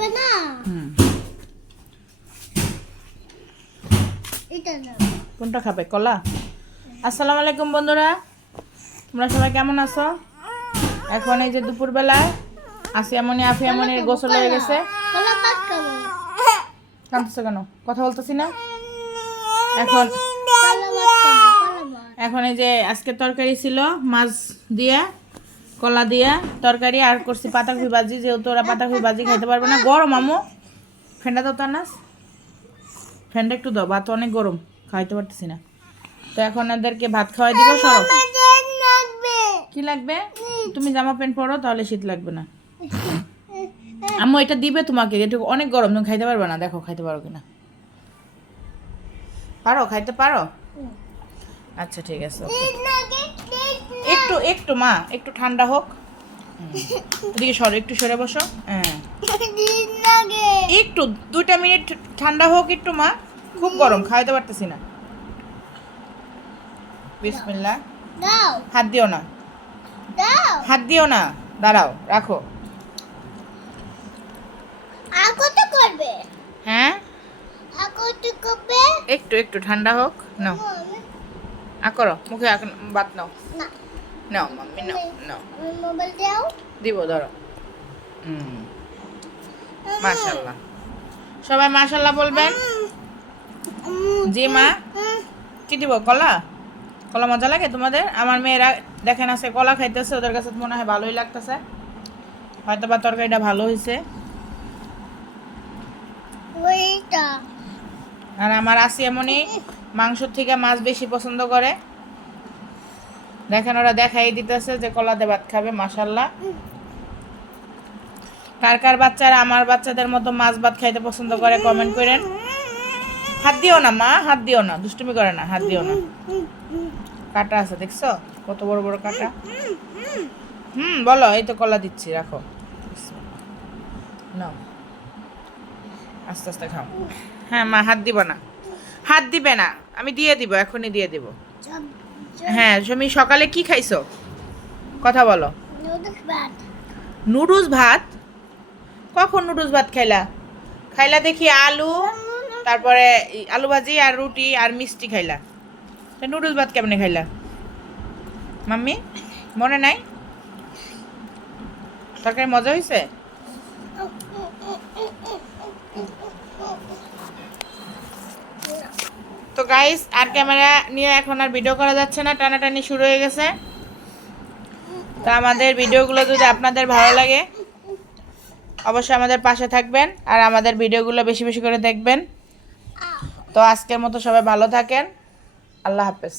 দিবে না এটা না কোনটা খাবে কলা? আসসালামু আলাইকুম বন্ধুরা, তোমরা সবাই কেমন আছো? এখন এই যে দুপুরবেলায় আফিয়ামনির গোসল হয়ে গেছে। কলা পাক খাবো কাঁদতেছো কেন? কথা বলতেছি না এখন। এখন এই যে আজকে তরকারি ছিল মাছ দিয়ে, কলা দিয়ে তরকারি, আর করছি পাতাকপি ভাজি, যেহেতু ওরা পাতাকপি ভাজি খাইতে পারবে না। গরম আমু, ফ্যানটা দাও তানাস, ফ্যানটা একটু দাও, ভাত অনেক গরম, খাইতে পারতেছি না। তো এখন এদেরকে ভাত খাওয়াই দিব। সরো, কি লাগবে? তুমি জামা প্যান্ট পরো, তাহলে শীত লাগবে না। আম্মু এটা দিবে তোমাকে, একটু অনেক গরম, তুমি খাইতে পারবে না। দেখো খাইতে পারো কিনা, পারো খাইতে পারো? আচ্ছা ঠিক আছে, একটু একটু মা একটু ঠান্ডা হোক। এদিকে সরো, একটু সরে বসো। হ্যাঁ একটু 2টা মিনিট ঠান্ডা হোক একটু মা, খুব গরম, খাইতে পারতেছি না। বিসমিল্লাহ। দাও হাত দিও না, দাও হাত দিও না, দাঁড়াও, রাখো। কত করবে? হ্যাঁ কত করবে? একটু একটু ঠান্ডা হোক। নাও করো, মুখে ভাত নাও, না নাও মাম্মি, নাও নাও, আমি মোবাইল দাও। দিব, ধরো। মাশাআল্লাহ, সবাই মাশাআল্লাহ বলবেন। জি মা। কি দিব? কলা? কলা মজা লাগে তোমাদের? আমার মেয়েরা দেখেন আছে কলা খাইতেছে, ওদের কাছে মনে হয় ভালোই লাগতেছে, হয়তো বা তরকারিটা ভালো হয়েছে। ওইটা আর আমার আসিয়ামণি মাংসর থেকে মাছ বেশি পছন্দ করে। দেখেন ওরা দেখাই দিতেছে যে কলাতে ভাত খাবে। মাশাআল্লাহ, কার কার বাচ্চারা আমার বাচ্চাদের মতো মাছ ভাত খাইতে পছন্দ করে কমেন্ট করেন। হাত দিও না মা, হাত দিও না, দুষ্টুমি করে না, হাত দিও না। কাটা আছে দেখছো, কত বড় বড় কাটা। বলো, এই তো কলা দিচ্ছি, রাখো, নাও, আস্তে আস্তে খাও। হ্যাঁ মা, হাত দিব না, হাত দিবে না, আমি দিয়ে দিব, এখনই দিয়ে দিব। হ্যাঁ তুমি সকালে কি খাইছো? কথা বলো। নুডলস ভাত। নুডলস ভাত? কখন নুডলস ভাত খাইলা? খাইলা দেখি আলু, তারপরে আলু ভাজি আর রুটি আর মিষ্টি খাইলা। তা নুডলস ভাত কেমনে খাইলা মাম্মি? মনে নাই? তরকারি মজা হয়েছে? তো গাইস, আর ক্যামেরা নিয়ে এখন আর ভিডিও করা যাচ্ছে না, টানাটানি শুরু হয়ে গেছে। তো আমাদের ভিডিওগুলো যদি আপনাদের ভালো লাগে, অবশ্যই আমাদের পাশে থাকবেন আর আমাদের ভিডিওগুলো বেশি বেশি করে দেখবেন। তো আজকের মতো সবাই ভালো থাকেন, আল্লাহ হাফেজ।